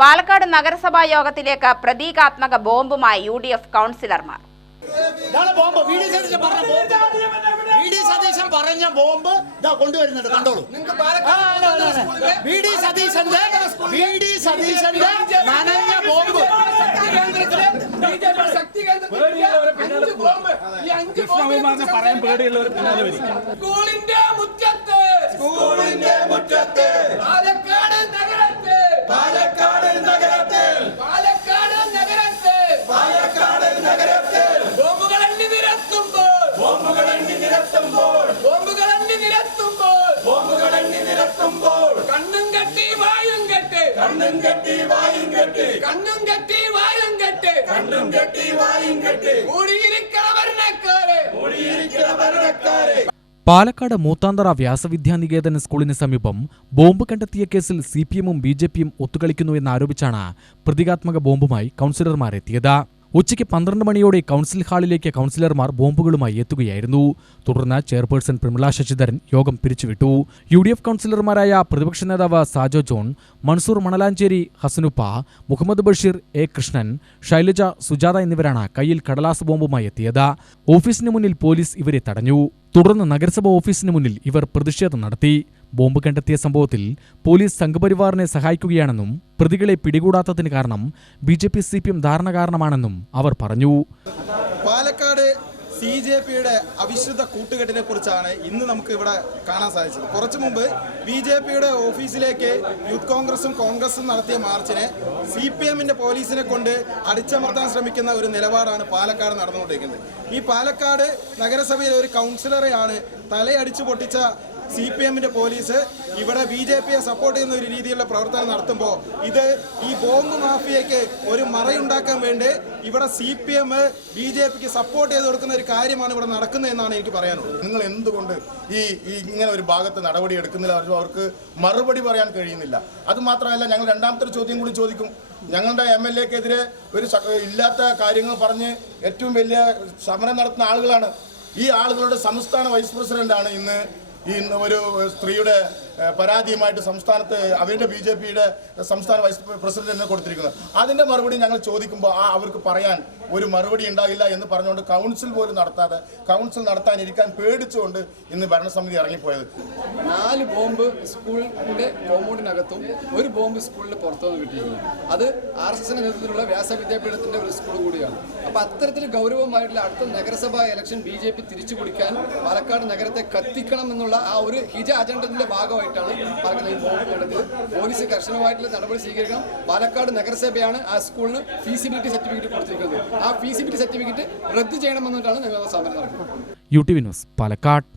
പാലക്കാട് നഗരസഭാ യോഗത്തിലേക്ക് പ്രതീകാത്മക ബോംബുമായി U D F കൗൺസിലർമാർ പറഞ്ഞ ബോംബ്. വി സതീശൻ പറഞ്ഞ ബോംബ് ഇതാ കൊണ്ടുവരുന്നുണ്ട്. കണ്ടോളൂ. ആ, അതെ, അതെ, അതെ. വി ഡി സതീശന്റെ വി ഡി സതീശന്റെ നനഞ്ഞ ബോംബ്. പറയാൻ പേടിയുള്ളവർ പിന്നാലെ വരും സ്കൂളിന്റെ മുറ്റത്ത്. സ്കൂളിന്റെ മുറ്റത്ത്. കണ്ണും കെട്ടി വായും കെട്ടി കണ്ണും കെട്ടി വായും കെട്ടി. കണ്ണും കെട്ടി വായും കെട്ടി. കൂടിയിരിക്കണ ഭരണക്കാരെ. കൂടിയിരിക്കണ ഭരണക്കാരെ. പാലക്കാട് മൂത്താന്തറ വ്യാസവിദ്യാനികേതൻ സ്കൂളിന് സമീപം ബോംബ് കണ്ടെത്തിയ കേസിൽ സി പി എമ്മും ബി ജെ പിയും ഒത്തുകളിക്കുന്നു എന്നാരോപിച്ചാണ് പ്രതീകാത്മക ബോംബുമായി കൗൺസിലർമാർ എത്തിയത് ഉച്ചയ്ക്ക് പന്ത്രണ്ട് മണിയോടെ കൗൺസിൽ ഹാളിലേക്ക് കൗൺസിലർമാർ ബോംബുകളുമായി എത്തുകയായിരുന്നു. തുടർന്ന് ചെയർപേഴ്സൺ പ്രമിള ശശിധരൻ യോഗം പിരിച്ചുവിട്ടു. യു ഡി എഫ് കൗൺസിലർമാരായ പ്രതിപക്ഷ നേതാവ് സാജോ ജോൺ മൻസൂർ മണലാഞ്ചേരി ഹസനുപ്പ മുഹമ്മദ് ബഷീർ എ കൃഷ്ണൻ ശൈലജ സുജാത എന്നിവരാണ് കയ്യിൽ കടലാസ് ബോംബുമായി എത്തിയത്. ഓഫീസിന് മുന്നിൽ പോലീസ് ഇവരെ തടഞ്ഞു. തുടർന്ന് നഗരസഭ ഓഫീസിന് മുന്നിൽ ഇവർ പ്രതിഷേധം നടത്തി. ബോംബ് കണ്ടെത്തിയ സംഭവത്തിൽ പോലീസ് സംഘപരിവാറിനെ സഹായിക്കുകയാണെന്നും പ്രതികളെ പിടികൂടാത്തതിന് കാരണം B J P C P M ധാരണ കാരണമാണെന്നും അവർ പറഞ്ഞു. പാലക്കാട് സി ജെ പിയുടെ അവിശുദ്ധ കൂട്ടുകെട്ടിനെ കുറിച്ചാണ് ഇന്ന് നമുക്ക് ഇവിടെ കാണാൻ സാധിച്ചത്. കുറച്ചു മുമ്പ് ബി ജെ പിയുടെ ഓഫീസിലേക്ക് യൂത്ത് കോൺഗ്രസും കോൺഗ്രസും നടത്തിയ മാർച്ചിനെ സി പി എമ്മിന്റെ പോലീസിനെ കൊണ്ട് അടിച്ചമർത്താൻ ശ്രമിക്കുന്ന ഒരു നിലപാടാണ് പാലക്കാട് നടന്നുകൊണ്ടിരിക്കുന്നത്. ഈ പാലക്കാട് നഗരസഭയിലെ ഒരു കൗൺസിലറെയാണ് തലയടിച്ചു പൊട്ടിച്ച സി പി എമ്മിന്റെ പോലീസ് ഇവിടെ ബി ജെ പിയെ സപ്പോർട്ട് ചെയ്യുന്ന ഒരു രീതിയിലുള്ള പ്രവർത്തനം നടത്തുമ്പോൾ ഇത് ഈ ബോംബ് മാഫിയയ്ക്ക് ഒരു മറയുണ്ടാക്കാൻ വേണ്ടി ഇവിടെ C P M B J പിക്ക് സപ്പോർട്ട് ചെയ്ത് കൊടുക്കുന്ന ഒരു കാര്യമാണ് ഇവിടെ നടക്കുന്നതെന്നാണ് എനിക്ക് പറയാനുള്ളത്. നിങ്ങൾ എന്തുകൊണ്ട് ഈ ഇങ്ങനെ ഒരു ഭാഗത്ത് നടപടി എടുക്കുന്നില്ല? അവർക്ക് മറുപടി പറയാൻ കഴിയുന്നില്ല. അത് മാത്രമല്ല ഞങ്ങൾ രണ്ടാമത്തെ ഒരു ചോദ്യം കൂടി ചോദിക്കും. ഞങ്ങളുടെ എം എൽ എക്കെതിരെ ഒരു ഇല്ലാത്ത കാര്യങ്ങൾ പറഞ്ഞ് ഏറ്റവും വലിയ സമരം നടത്തുന്ന ആളുകളാണ്. ഈ ആളുകളുടെ സംസ്ഥാന വൈസ് പ്രസിഡന്റാണ് ഇന്ന് ഈ ഒരു സ്ത്രീയുടെ പരാതിയുമായിട്ട് സംസ്ഥാനത്ത് അവരുടെ ബി ജെ പിയുടെ സംസ്ഥാന വൈസ് പ്രസിഡന്റ് പ്രസിഡന്റിനെ കൊടുത്തിരിക്കുന്നത്. അതിന്റെ മറുപടി ഞങ്ങൾ ചോദിക്കുമ്പോൾ ആ അവർക്ക് പറയാൻ ഒരു മറുപടി ഉണ്ടാകില്ല എന്ന് പറഞ്ഞുകൊണ്ട് കൗൺസിൽ പോലും നടത്താതെ കൗൺസിൽ നടത്താനിരിക്കാൻ പേടിച്ചുകൊണ്ട് ഇന്ന് ഭരണസമിതി ഇറങ്ങിപ്പോയത്. നാല് ബോംബ് സ്കൂളിന്റെ കോമ്പൗണ്ടിനകത്തും ഒരു ബോംബ് സ്കൂളിന് പുറത്തുനിന്ന് കിട്ടിയിരുന്നു അത് ആർ എസ് എസിന്റെ നേതൃത്വത്തിലുള്ള വ്യാസ വിദ്യാപീഠത്തിന്റെ ഒരു സ്കൂൾ കൂടിയാണ്. അപ്പൊ അത്തരത്തിൽ ഗൗരവമായിട്ടുള്ള അടുത്ത നഗരസഭാ ഇലക്ഷൻ ബി ജെ പി തിരിച്ചു പിടിക്കാൻ പാലക്കാട് നഗരത്തെ കത്തിക്കണം എന്നുള്ള ആ ഒരു ഹിജ അജണ്ടത്തിന്റെ ഭാഗമായിട്ടാണ് പാലക്കാട് കണ്ടെത്തിയത് പോലീസ് കർശനമായിട്ടുള്ള നടപടി സ്വീകരിക്കണം. പാലക്കാട് നഗരസഭയാണ് ആ സ്കൂളിന് ഫീസിബിലിറ്റി സർട്ടിഫിക്കറ്റ് കൊടുത്തിരിക്കുന്നത്. ആ ഫീസിബിലിറ്റി സർട്ടിഫിക്കറ്റ് റദ്ദ് ചെയ്യണമെന്നിട്ടാണ് ഞങ്ങൾ സമരം നടത്തുന്നത്. U T V news Palakkad.